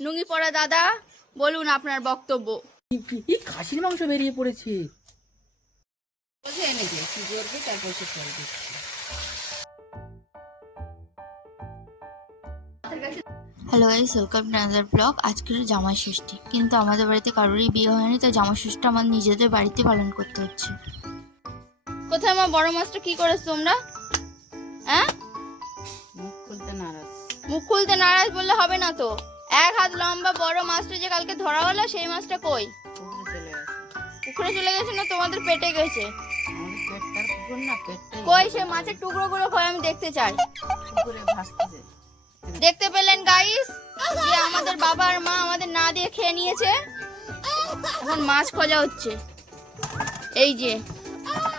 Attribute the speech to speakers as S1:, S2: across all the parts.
S1: নুঙ্গি পড়া দাদা বলুন আপনার বক্তব্য।
S2: এই খাসির মাংস বেরিয়ে পড়েছে?
S3: বসে এনেছে কি করবে তারপর সে ফল দিচ্ছে
S4: hello guys welcome to another blog আজকের জামাই ষষ্ঠী। কিন্তু আমাদের বাড়িতে কারোরই বিয়ে হয়নি তো জামাই ষষ্ঠী আমার নিজেদের বাড়িতে পালন করতে হচ্ছে।
S1: কোথায় আমার বড় মাছটা কি করেছ তোমরা? হ্যাঁ?
S3: মুখ খুলতে নারাজ।
S1: মুখ খুলতে নারাজ বললে হবে না তো? এক হাত লম্বা বড় মাছটা যে কালকে ধরা হলো সেই মাছটা কই?
S3: পুকুরে চলে গেছে?
S1: না তোমাদের পেটে গেছে? কই সে মাছের টুকরোগুলো কই আমি দেখতে চাই। দেখতে পেলেন গাইস যে আমাদের বাবা আর মা আমাদের না দিয়ে খেয়ে নিয়েছে। এখন মাছ খোঁজা হচ্ছে। এই যে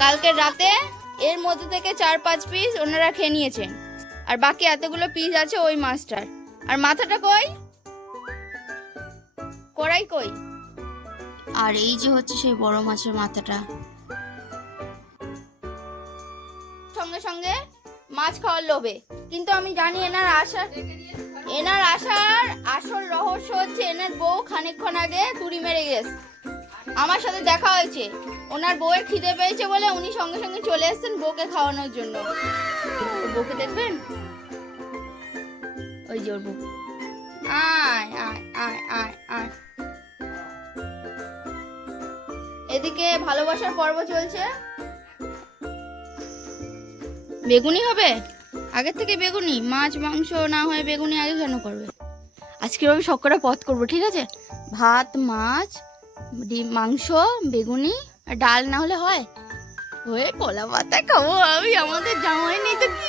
S1: কালকে রাতে এর মধ্যে থেকে চার পাঁচ পিস ওনারা খেয়ে নিয়েছেন। আর বাকি এতগুলো পিস আছে ওই মাছটার। আর মাথাটা কই? কড়াই কই?
S4: আর এই যে হচ্ছে সেই বড় মাছের মাথাটা।
S1: সঙ্গে সঙ্গে মাছ খাওয়ার লোভে। কিন্তু আমি জানি এনার আশার এনার আশার আসল রহস্য হচ্ছে এনার বউ খানিকক্ষণ আগে তুড়ি মেরে গেছে। আমার সাথে দেখা হয়েছে। ওনার বউয়ের খিদে পেয়েছে বলে উনি সঙ্গে সঙ্গে চলে এসেছেন বউকে খাওয়ানোর জন্য। বউকে দেখবেন? ওই যে ওর বউ। আয় আয় আয় আয় আয়। এদিকে ভালোবাসার পর্ব চলছে। বেগুনি হবে? আগের থেকে বেগুনি। মাছ, মাংস না হয় বেগুনি আগে কেন করবে? আজকে আমি সব কটা পথ করব, ঠিক আছে? ভাত, মাছ, ডিম, মাংস, বেগুনি আর ডাল না হলে হয়? হয়ে কলা পাতা খাব আমি, আমাদের জামাই নেই তো কি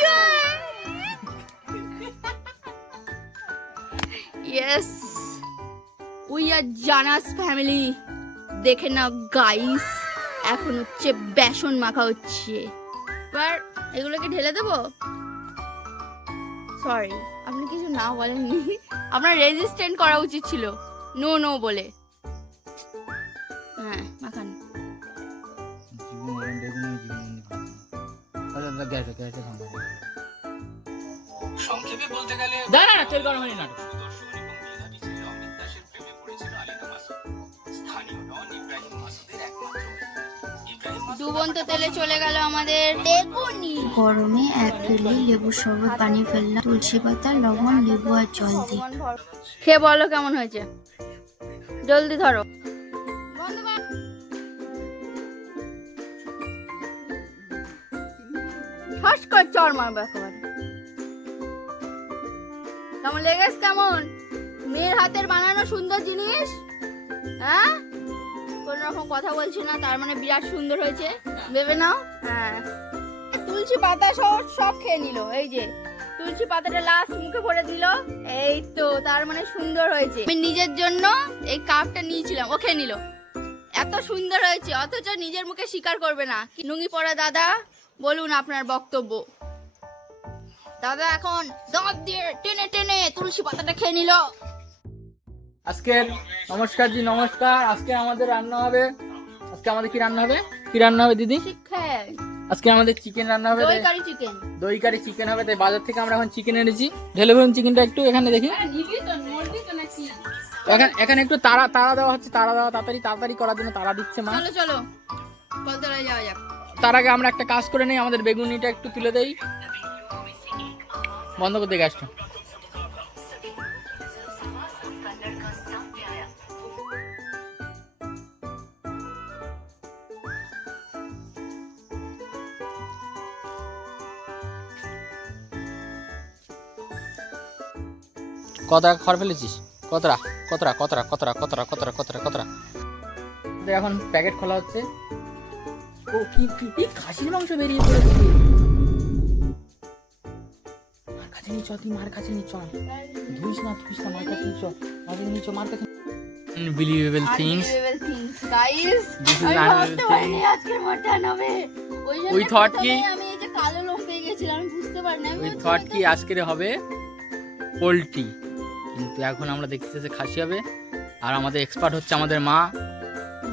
S1: ইয়েস উই আর জানাস ফ্যামিলি দেখে না গাইস এখন হচ্ছে বেসন মাখা হচ্ছে। এবার এগুলোকে ঢেলে দেবো? সরি আপনি কিছু না বলেননি। আপনার রেজিস্ট্যান্ট করা উচিত ছিল। নো নো বলে। হ্যাঁ মাখান।
S2: ঠান্ডা
S5: সংক্ষেপে বলতে গেলে
S2: দাঁড়া না তেল গরম হয়নি নাটক।
S1: ডুবন্ত তেলে চলে গেল আমাদের। বেগুনি।
S4: গরমে এক কেলি লেবুর শরবত বানিয়ে ফেললাম। তুলসী পাতা লবণ লেবু আর জল দিয়ে।
S1: খেয়ে বলো কেমন হয়েছে? জলদি ধরো। বন্ধ কর। চর মারবে একেবারে। কেমন লেগেছে কেমন? মেয়ের হাতের বানানো সুন্দর জিনিস হ্যাঁ? কোনো রকম কথা বলছি না, তার মানে বিরাট সুন্দর হয়েছে। ভেবে নাও। হ্যাঁ। তুলসী পাতা সহ সব খেয়ে নিল, এই যে। তুলসী পাতাটা লাস্ট মুখে ভরে দিল, এই তো, তার মানে সুন্দর হয়েছে। আমি নিজের জন্য এই কাপটা নিয়েছিলাম, ও খেয়ে নিল। এত সুন্দর হয়েছে, অথচ নিজের মুখে স্বীকার করবে না। নুঙ্গি পড়া দাদা, বলুন আপনার বক্তব্য। দাদা এখন দাঁত দিয়ে টেনে টেনে তুলসী পাতাটা খেয়ে নিল।
S2: আজকের নমস্কার জি নমস্কার। আজকে আমাদের রান্না হবে। আজকে আমাদের কি রান্না হবে? কি রান্না হবে দিদি? আজকে আমাদের চিকেন রান্না হবে।
S1: দই কারি চিকেন।
S2: দই কারি চিকেন হবে তাই বাজার থেকে আমরা এখন চিকেন এনেছি। ঢেলে ফেলুন চিকেনটা একটু এখানে দেখি।
S1: নাকি?
S2: এখানে এখানে একটু তারা তারা দেওয়া হচ্ছে তারা দেওয়া তাড়াতাড়ি তাড়াতাড়ি করার জন্য তারা দিচ্ছে মা।
S1: চলো চলো। কলতলায় যাওয়া যাক।
S2: তার আগে আমরা একটা কাজ করে নেই আমাদের বেগুনিটা একটু তুলে দেই। বন্ধ করে দিই গ্যাসটা কতটা খড় ফেলেছিস? কতটা কতটা কতটা কতটা কতটা কতটা কতটা কতটা এখন প্যাকেট খোলা হচ্ছে। ও কি কি কি? খাসির মাংস বেরিয়ে পড়েছে। মার কাছে নিয়ে চ তুই মার কাছে নিয়ে চ। ধুইস না ধুইস না মার কাছে নিয়ে চ। মার কাছে নিয়ে চ মার কাছে unbelievable things
S1: Unbelievable things, guys.
S2: This is unbelievable
S1: পারিনি আজকের মটন ওই
S2: thought কি-
S1: আমি এই যে কালো লোম পেয়ে গেছিলাম, বুঝতে পারিনি। আমি
S2: ওই থট কি? আজকের হবে? পোলট্রি। কিন্তু এখন আমরা দেখতেছি যে খাসি হবে। আর আমাদের এক্সপার্ট হচ্ছে আমাদের মা।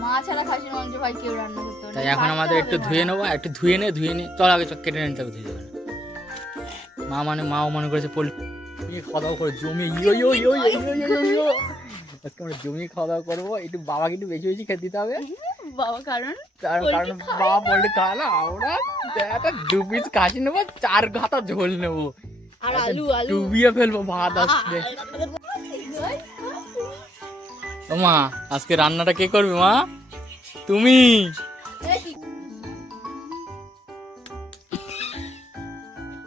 S1: মা ছাড়া খাসির মাংস ভাই কেউ রান্না করতে পারে
S2: তাই এখন আমাদের একটু ধুয়ে নেব একটু ধুয়ে নে ধুয়ে নে। চল আগে চল কেটে নিতে হবে ধুয়ে দেবে মা মানে মাও মনে করেছে পোলট্রি খাওয়া দাওয়া করে জমিয়ে ইয়ো ইয়ো ইয়ো ইয়ো ইয়ো ইয়ো ইয়ো আজকে আমরা জমিয়ে খাওয়া দাওয়া করব। একটু বাবাকে একটু বেশি বেশি খেতে দিতে হবে।
S1: বাবা কারণ
S2: কারণ কারণ বাবা বললে খাওয়া না আমরা একটা দু পিস কাশি নেব চার ঘাতা ঝোল নেব।
S1: আর আলু আলু।
S2: ডুবিয়ে ফেলব ভাত মা আজকে। রান্নাটা কে করবে মা? তুমি।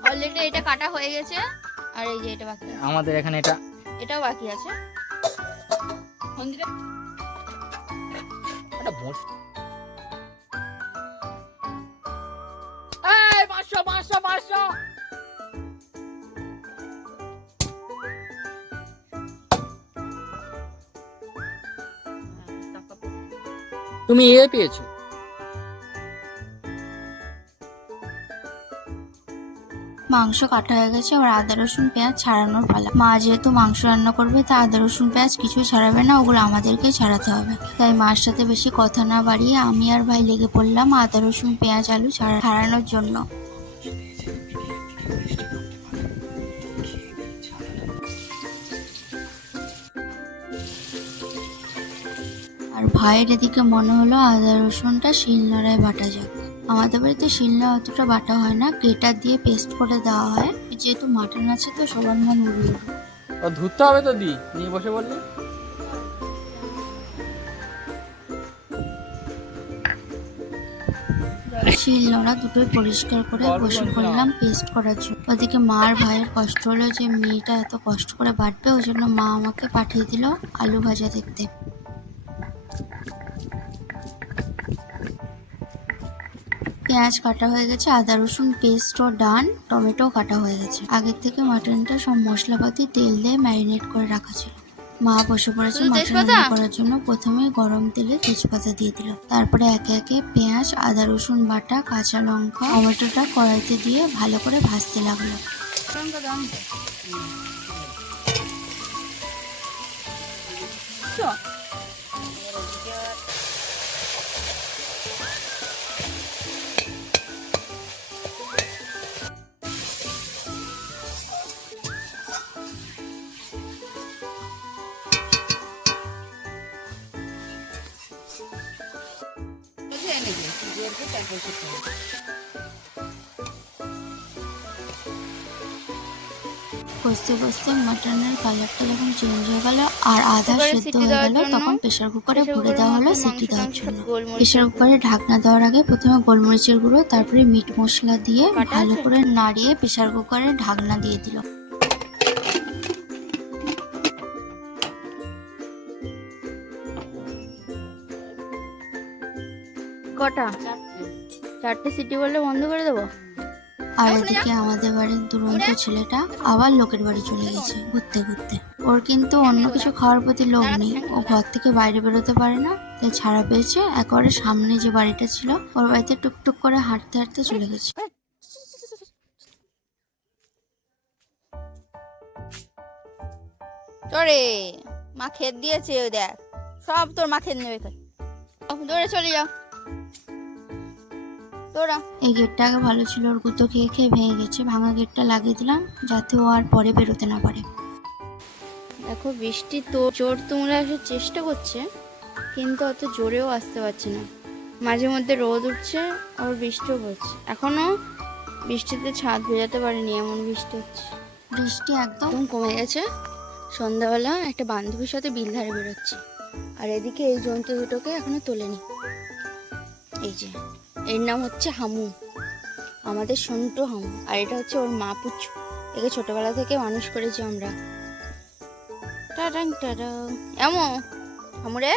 S1: অলরেডি এটা কাটা হয়ে গেছে আর এই যে এটা বাকি
S2: আমাদের এখানে এটা
S1: এটাও বাকি আছে।
S2: একটা মোট এই তুমি এ পেয়েছ।
S4: মাংস কাটা হয়ে গেছে আবার আদা, রসুন, পেঁয়াজ ছাড়ানোর পালা। মা যেহেতু মাংস রান্না করবে, তা আদা, রসুন, পেঁয়াজ কিছু ছাড়াবে না, ওগুলো আমাদেরকে ছাড়াতে হবে। তাই মার সাথে বেশি কথা না বাড়িয়ে আমি আর ভাই লেগে পড়লাম আদা, রসুন, পেঁয়াজ, আলু ছাড়া- ছাড়ানোর জন্য। ভাইয়ের এদিকে মনে হলো আদা রসুনটা শিল শিলনোড়ায় বাটা যাক আমাদের বাড়িতে শিলনা অতটা বাটা হয় না গ্রেটার দিয়ে পেস্ট করে দেওয়া হয়। যেহেতু মাটন আছে তো সবার মন উড়ে
S2: ধুতে হবে তো দি নিয়ে বসে বললি।
S4: শিলনোড়া দুটোই পরিষ্কার করে বসে। পড়লাম পেস্ট করার জন্য। ওদিকে মার ভাইয়ের কষ্ট হলো যে মেয়েটা এত কষ্ট করে বাটবে ওই জন্য মা আমাকে পাঠিয়ে দিল আলু ভাজা দেখতে। পেঁয়াজ কাটা হয়ে গেছে আদা রসুন পেস্টও ডান টমেটো কাটা হয়ে গেছে। আগের থেকে মাটনটা সব মশলাপাতি তেল দিয়ে ম্যারিনেট করে রাখা ছিল। মা বসে পড়েছে মাটন রান্না করার জন্য। প্রথমে গরম তেলে তেজপাতা দিয়ে দিল। তারপরে একে একে পেঁয়াজ আদা রসুন বাটা কাঁচা লঙ্কা টমেটোটা কড়াইতে দিয়ে ভালো করে ভাজতে লাগল।
S1: লঙ্কা
S3: করবে তারপর করতে হবে।
S4: কষতে কষতে মাটনের কালারটা যখন চেঞ্জ হয়ে গেল আর আধা
S1: কুকারে
S4: সেদ্ধ হয়ে গেল তখন প্রেশার কুকারে ভরে দেওয়া হলো সিটি দেওয়ার জন্য প্রেশার কুকারে ঢাকনা দেওয়ার আগে প্রথমে গোলমরিচের গুঁড়ো তারপরে মিট মশলা দিয়ে ভালো করে নাড়িয়ে প্রেশার কুকারে ঢাকনা দিয়ে দিল
S1: কটা? চারটে সিটি বললে বন্ধ করে দেবো?
S4: আর এদিকে আমাদের বাড়ির দুরন্ত ছেলেটা আবার লোকের বাড়ি চলে গেছে ঘুরতে ঘুরতে। ওর কিন্তু অন্য কিছু খাওয়ার প্রতি লোভ নেই। ও ঘর থেকে বাইরে বেরোতে পারে না তাই ছাড়া পেয়েছে একেবারে সামনে যে বাড়িটা ছিল ওর বাড়িতে টুকটুক করে হাঁটতে হাঁটতে চলে গেছে।
S1: চরে মা খেত দিয়েছে ওই দেখ। সব তোর মা খেত নেবে। দৌড়ে চলে যাও। তোরা?
S4: এই গেটটা আগে ভালো ছিল ওর গুঁতো খেয়ে খেয়ে ভেঙে গেছে। ভাঙা গেটটা লাগিয়ে দিলাম যাতে ও আর পরে বেরোতে না পারে।
S1: দেখো বৃষ্টি তো জোর তোমরা আসার চেষ্টা করছে কিন্তু অত জোরেও আসতে পারছে না। মাঝে মধ্যে রোদ উঠছে আবার বৃষ্টিও পড়ছে। এখনও বৃষ্টিতে ছাদ ভেজাতে পারিনি এমন বৃষ্টি হচ্ছে।
S4: বৃষ্টি একদম
S1: একদম কমে গেছে। সন্ধ্যাবেলা একটা বান্ধবীর সাথে বিল ধারে বেরোচ্ছি। আর এদিকে এই জন্তু দুটোকে এখনও তোলেনি। এই যে। এর নাম হচ্ছে হামু। আমাদের সন্টু হামু, আর এটা হচ্ছে ওর মা পুচু। একে ছোটবেলা থেকে মানুষ করেছি আমরা। টাটাং টাটাং এমন হামুরে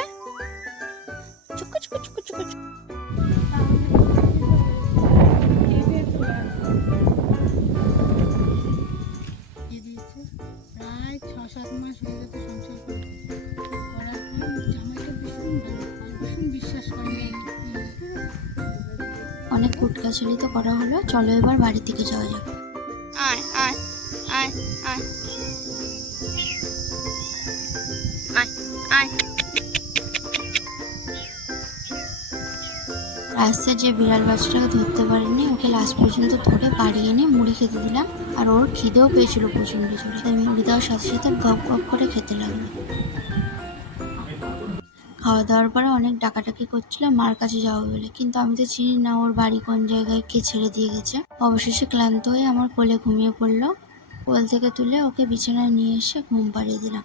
S4: তো করা হলো চলো এবার বাড়ির দিকে যাওয়া যাক।
S1: আয় আয় আয় আয়। আয় আয়।
S4: রাস্তায় যে বিড়াল বাচ্চাটাকে ধরতে পারিনি ওকে লাস্ট পর্যন্ত ধরে বাড়ি এনে মুড়ি খেতে দিলাম আর ওর খিদেও পেয়েছিল প্রচণ্ড জোরে। তাই মুড়ি দেওয়ার সাথে সাথে গপ গপ করে খেতে লাগল। খাওয়া দাওয়ার পরে অনেক ডাকাডাকি করছিল, মার কাছে যাব বলে। কিন্তু আমি তো চিনি না ওর বাড়ি কোন জায়গায় কে ছেড়ে দিয়ে গেছে। অবশেষে ক্লান্ত হয়ে আমার কোলে ঘুমিয়ে পড়ল। কোল থেকে তুলে ওকে বিছানায় নিয়ে এসে ঘুম পাড়িয়ে দিলাম।